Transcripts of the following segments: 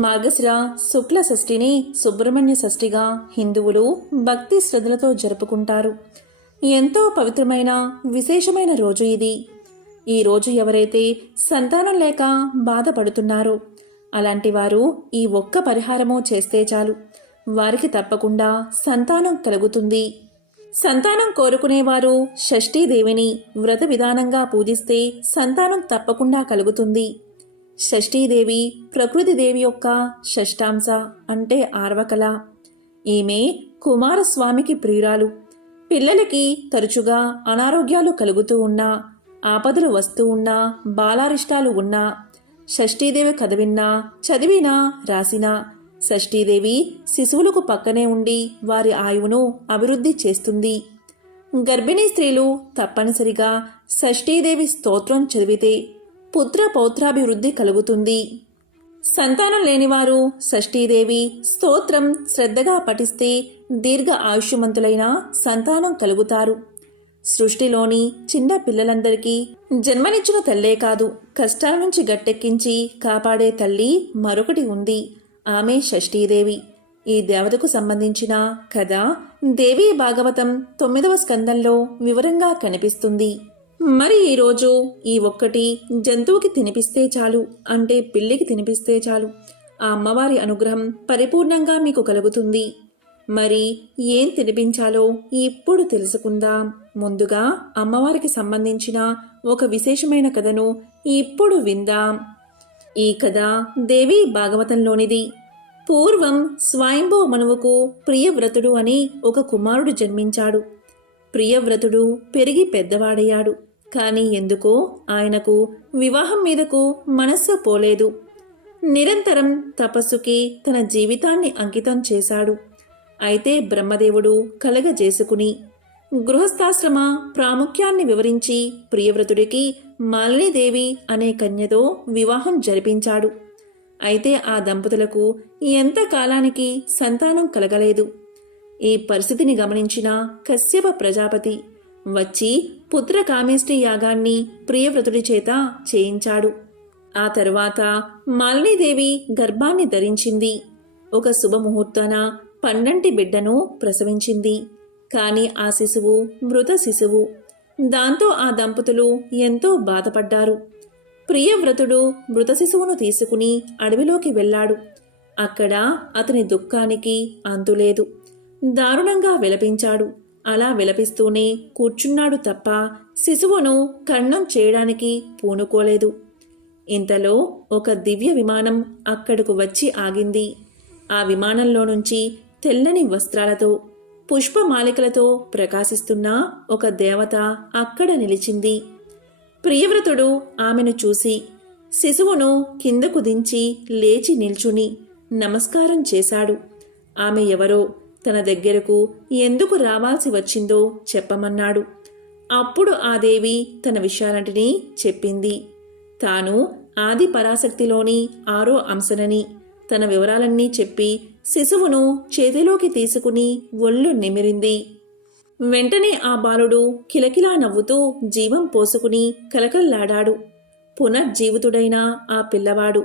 మార్గశిర శుక్ల షష్ఠిని సుబ్రహ్మణ్య షష్ఠిగా హిందువులు భక్తి శ్రద్ధలతో జరుపుకుంటారు. ఎంతో పవిత్రమైన విశేషమైన రోజు ఇది. ఈ రోజు ఎవరైతే సంతానం లేక బాధపడుతున్నారో అలాంటి వారు ఈ ఒక్క పరిహారము చేస్తే చాలు. వారికి తప్పకుండా సంతానం కలుగుతుంది. సంతానం కోరుకునేవారు షష్ఠీదేవిని వ్రత విధానంగా పూజిస్తే సంతానం తప్పకుండా కలుగుతుంది. షష్ఠీదేవి ప్రకృతిదేవి యొక్క షష్టాంశ అంటే ఆర్వకల ఈమె కుమారస్వామికి ప్రియురాలు. పిల్లలకి తరచుగా అనారోగ్యాలు కలుగుతూ ఉన్నా ఆపదలు వస్తూ ఉన్నా బాలారిష్టాలు ఉన్నా షష్ఠీదేవి కథ విన్నా చదివినా రాసినా షష్ఠీదేవి శిశువులకు పక్కనే ఉండి వారి ఆయువును అభివృద్ధి చేస్తుంది. గర్భిణీ స్త్రీలు తప్పనిసరిగా షష్ఠీదేవి స్తోత్రం చదివితే పుత్ర పౌత్రాభివృద్ధి కలుగుతుంది. సంతానం లేనివారు షష్ఠీదేవి స్తోత్రం శ్రద్ధగా పఠిస్తే దీర్ఘ ఆయుష్యమంతులైన సంతానం కలుగుతారు. సృష్టిలోని చిన్న పిల్లలందరికీ జన్మనిచ్చిన తల్లే కాదు కష్టాల నుంచి గట్టెక్కించి కాపాడే తల్లి మరొకటి ఉంది ఆమె షష్ఠీదేవి. ఈ దేవతకు సంబంధించిన కథ దేవీ భాగవతం తొమ్మిదవ స్కందంలో వివరంగా కనిపిస్తుంది. మరి ఈరోజు ఈ ఒక్కటి జంతువుకి తినిపిస్తే చాలు అంటే పిల్లికి తినిపిస్తే చాలు. ఆ అమ్మవారి అనుగ్రహం పరిపూర్ణంగా మీకు కలుగుతుంది. మరి ఏం తినిపించాలో ఇప్పుడు తెలుసుకుందాం. ముందుగా అమ్మవారికి సంబంధించిన ఒక విశేషమైన కథను ఇప్పుడు విందాం. ఈ కథ దేవి భాగవతంలోనిది. పూర్వం స్వయంభో మనువుకు ప్రియవ్రతుడు అని ఒక కుమారుడు జన్మించాడు. ప్రియవ్రతుడు పెరిగి పెద్దవాడయ్యాడు. కానీ ఎందుకో ఆయనకు వివాహం మీదకు మనస్సు పోలేదు. నిరంతరం తపస్సుకి తన జీవితాన్ని అంకితం చేశాడు. అయితే బ్రహ్మదేవుడు కలగజేసుకుని గృహస్థాశ్రమ ప్రాముఖ్యాన్ని వివరించి ప్రియవ్రతుడికి మాలినీదేవి అనే కన్యతో వివాహం జరిపించాడు. అయితే ఆ దంపతులకు ఎంత కాలానికి సంతానం కలగలేదు. ఈ పరిస్థితిని గమనించిన కశ్యప ప్రజాపతి వచ్చి పుత్ర కామేష్టి యాగాన్ని ప్రియవ్రతుడి చేత చేయించాడు. ఆ తరువాత మాలినీదేవి గర్భాన్ని ధరించింది. ఒక శుభముహూర్తాన పన్నంటి బిడ్డను ప్రసవించింది. కాని ఆ శిశువు మృత శిశువు. దాంతో ఆ దంపతులు ఎంతో బాధపడ్డారు. ప్రియవ్రతుడు మృత శిశువును తీసుకుని అడవిలోకి వెళ్ళాడు. అక్కడ అతని దుఃఖానికి అంతులేదు. దారుణంగా విలపించాడు. అలా విలపిస్తూనే కూర్చున్నాడు తప్ప శిశువును ఖండం చేయడానికి పూనుకోలేదు. ఇంతలో ఒక దివ్య విమానం అక్కడకు వచ్చి ఆగింది. ఆ విమానంలో నుంచి తెల్లని వస్త్రాలతో పుష్పమాలికలతో ప్రకాశిస్తున్న ఒక దేవత అక్కడ నిలిచింది. ప్రియవ్రతుడు ఆమెను చూసి శిశువును కిందకు దించి లేచి నిల్చుని నమస్కారం చేశాడు. ఆమె ఎవరో తన దగ్గరకు ఎందుకు రావాల్సి వచ్చిందో చెప్పమన్నాడు. అప్పుడు ఆ దేవి తన విషయాలంటినీ చెప్పింది. తాను ఆది పరాశక్తిలోని ఆరో అంశనని తన వివరాలన్నీ చెప్పి శిశువును చేతిలోకి తీసుకుని ఒళ్ళు నిమిరింది. వెంటనే ఆ బాలుడు కిలకిలా నవ్వుతూ జీవం పోసుకుని కలకల్లాడాడు. పునర్జీవితుడైన ఆ పిల్లవాడు.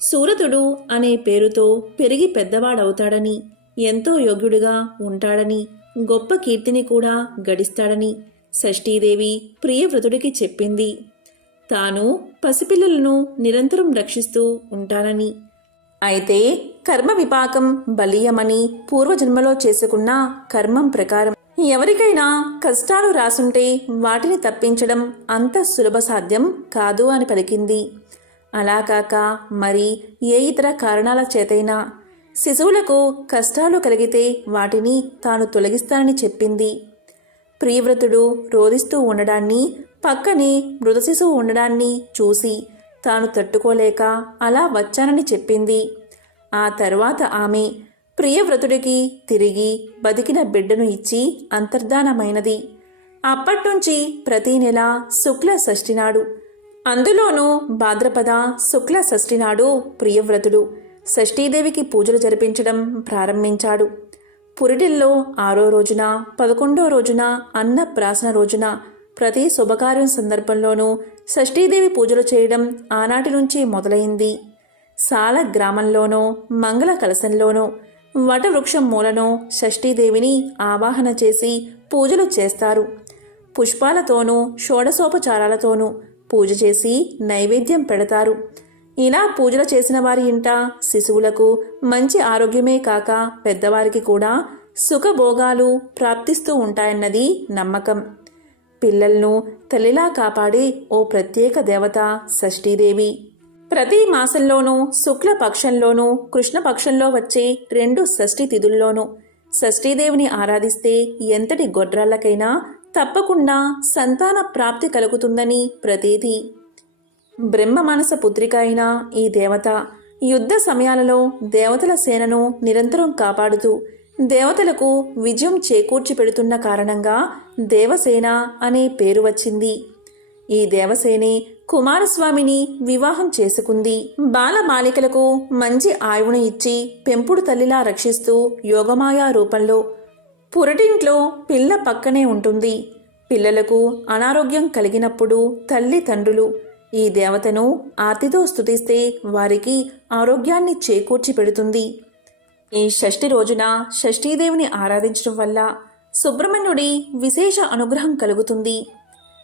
సూరతుడు అనే పేరుతో పెరిగి పెద్దవాడవుతాడని ఎంతో యోగ్యుడిగా ఉంటాడని గొప్ప కీర్తిని కూడా గడిస్తాడని షష్ఠీదేవి ప్రియవ్రతుడికి చెప్పింది. తాను పసిపిల్లలను నిరంతరం రక్షిస్తూ ఉంటానని. అయితే కర్మ విపాకం బలీయమని పూర్వజన్మలో చేసుకున్న కర్మం ప్రకారం ఎవరికైనా కష్టాలు రాసుంటే వాటిని తప్పించడం అంత సులభ సాధ్యం కాదు అని పలికింది. అలా కాక మరి ఏ ఇతర కారణాల చేతైనా శిశువులకు కష్టాలు కలిగితే వాటిని తాను తొలగిస్తానని చెప్పింది. ప్రియవ్రతుడు రోధిస్తూ ఉండడాన్ని పక్కనే మృత శిశువు ఉండడాన్ని చూసి తాను తట్టుకోలేక అలా వచ్చానని చెప్పింది. ఆ తర్వాత ఆమె ప్రియవ్రతుడికి తిరిగి బతికిన బిడ్డను ఇచ్చి అంతర్ధానమైనది. అప్పట్నుంచి ప్రతి నెల శుక్ల షష్ఠి నాడు. అందులోనూ భాద్రపద శుక్ల షష్ఠి నాడు ప్రియవ్రతుడు షష్ఠీదేవికి పూజలు జరిపించడం ప్రారంభించాడు. పురిటిల్లో ఆరో రోజున పదకొండో రోజున అన్నప్రాసన రోజున ప్రతి శుభకార్యం సందర్భంలోనూ షష్ఠీదేవి పూజలు చేయడం ఆనాటి నుంచి మొదలైంది. సాల గ్రామంలోనో మంగళ కలశంలోనో వటవృక్షం మూలనో షష్ఠీదేవిని ఆవాహన చేసి పూజలు చేస్తారు. పుష్పాలతోనూ షోడసోపచారాలతోనూ పూజ చేసి నైవేద్యం పెడతారు. ఇలా పూజలు చేసిన వారి ఇంట శిశువులకు మంచి ఆరోగ్యమే కాక పెద్దవారికి కూడా సుఖభోగాలు ప్రాప్తిస్తూ ఉంటాయన్నది నమ్మకం. పిల్లలను తల్లిలా కాపాడే ఓ ప్రత్యేక దేవత షష్ఠీదేవి. ప్రతి మాసంలోనూ శుక్ల పక్షంలోనూ కృష్ణపక్షంలో వచ్చే రెండు షష్ఠి తిథుల్లోనూ షష్ఠీదేవిని ఆరాధిస్తే ఎంతటి గొడ్రాళ్ళకైనా తప్పకుండా సంతాన ప్రాప్తి కలుగుతుందని ప్రతీతి. బ్రహ్మ మనస పుత్రిక అయిన ఈ దేవత యుద్ధ సమయాలలో దేవతల సేనను నిరంతరం కాపాడుతూ దేవతలకు విజయం చేకూర్చి పెడుతున్న కారణంగా దేవసేన అనే పేరు వచ్చింది. ఈ దేవసేనే కుమారస్వామిని వివాహం చేసుకుంది. బాలబాలికలకు మంచి ఆయువును ఇచ్చి పెంపుడు తల్లిలా రక్షిస్తూ యోగమాయా రూపంలో పురటింట్లో పిల్ల పక్కనే ఉంటుంది. పిల్లలకు అనారోగ్యం కలిగినప్పుడు తల్లి తండ్రులు ఈ దేవతను ఆర్తితో స్తుతిస్తే వారికి ఆరోగ్యాన్ని చేకూర్చి పెడుతుంది. ఈ షష్ఠి రోజున షష్ఠీదేవిని ఆరాధించడం వల్ల సుబ్రహ్మణ్యుడి విశేష అనుగ్రహం కలుగుతుంది.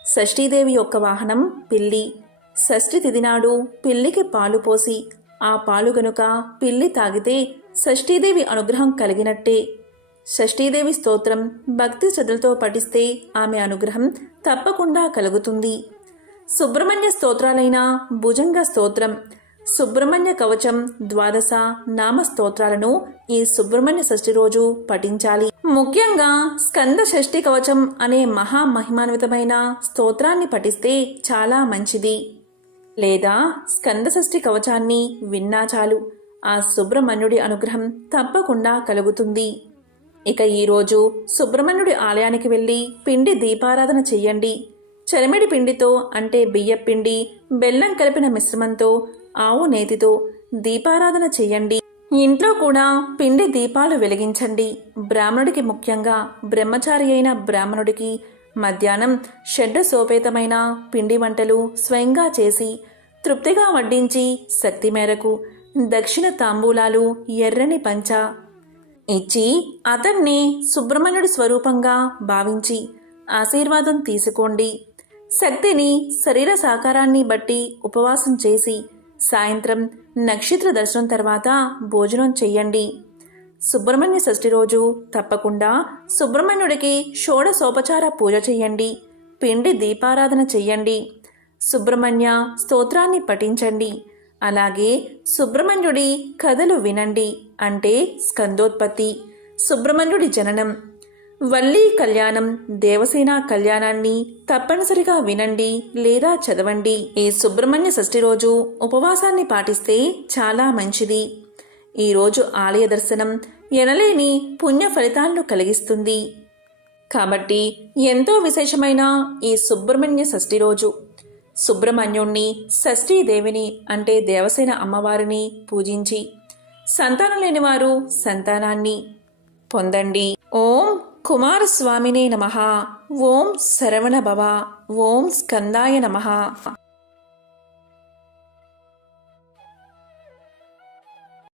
షష్ఠీదేవి యొక్క వాహనం పిల్లి. షష్ఠి తిథి నాడు పిల్లికి పాలు పోసి ఆ పాలు గనుక పిల్లి తాగితే షష్ఠీదేవి అనుగ్రహం కలిగినట్టే. షష్ఠీదేవి స్తోత్రం భక్తి శ్రద్ధలతో పఠిస్తే ఆమె అనుగ్రహం తప్పకుండా కలుగుతుంది. సుబ్రహ్మణ్య స్తోత్రాలైన భుజంగ స్తోత్రం. సుబ్రహ్మణ్య కవచం ద్వాదశ నామ స్తోత్రాలను ఈ సుబ్రహ్మణ్య షష్ఠి రోజు పఠించాలి. ముఖ్యంగా స్కంద షష్ఠి కవచం అనే మహామహిమాన్వితమైన స్తోత్రాన్ని పఠిస్తే చాలా మంచిది. లేదా స్కంద షష్ఠి కవచాన్ని విన్నా చాలు. ఆ సుబ్రహ్మణ్యుడి అనుగ్రహం తప్పకుండా కలుగుతుంది. ఇక ఈరోజు సుబ్రహ్మణ్యుడి ఆలయానికి వెళ్ళి పిండి దీపారాధన చెయ్యండి. చలిమిడి పిండితో అంటే బియ్య పిండి బెల్లం కలిపిన మిశ్రమంతో ఆవు నేతితో దీపారాధన చెయ్యండి. ఇంట్లో కూడా పిండి దీపాలు వెలిగించండి. బ్రాహ్మణుడికి ముఖ్యంగా బ్రహ్మచారి అయిన బ్రాహ్మణుడికి మధ్యాహ్నం షడ్డ సోపేతమైన పిండి వంటలు స్వయంగా చేసి తృప్తిగా వడ్డించి శక్తి మేరకు దక్షిణ తాంబూలాలు ఎర్రని పంచ ఇచ్చి అతన్ని సుబ్రహ్మణ్యుడి స్వరూపంగా భావించి ఆశీర్వాదం తీసుకోండి. శక్తిని శరీర సాకారాన్ని బట్టి ఉపవాసం చేసి సాయంత్రం నక్షత్ర దర్శనం తర్వాత భోజనం చెయ్యండి. సుబ్రహ్మణ్య షష్ఠి రోజు తప్పకుండా సుబ్రహ్మణ్యుడికి షోడశోపచార పూజ చెయ్యండి. పిండి దీపారాధన చెయ్యండి. సుబ్రహ్మణ్య స్తోత్రాన్ని పఠించండి. అలాగే సుబ్రహ్మణ్యుడి కథలు వినండి. అంటే స్కందోత్పత్తి. సుబ్రహ్మణ్యుడి జననం. వల్లీ కళ్యాణం దేవసేన కళ్యాణాన్ని తప్పనిసరిగా వినండి లేదా చదవండి. ఈ సుబ్రహ్మణ్య షష్ఠి రోజు ఉపవాసాన్ని పాటిస్తే చాలా మంచిది. ఈరోజు ఆలయ దర్శనం ఎనలేని పుణ్య ఫలితాలను కలిగిస్తుంది. కాబట్టి ఎంతో విశేషమైన ఈ సుబ్రహ్మణ్య షష్ఠి రోజు. సుబ్రహ్మణ్యుణ్ణి షష్ఠీ దేవిని అంటే దేవసేన అమ్మవారిని పూజించి సంతానం లేనివారు సంతానాన్ని పొందండి. ఓం కుమారస్వామినే నమ. ఓం శరవణ భవ. ఓం స్కందాయ నమ.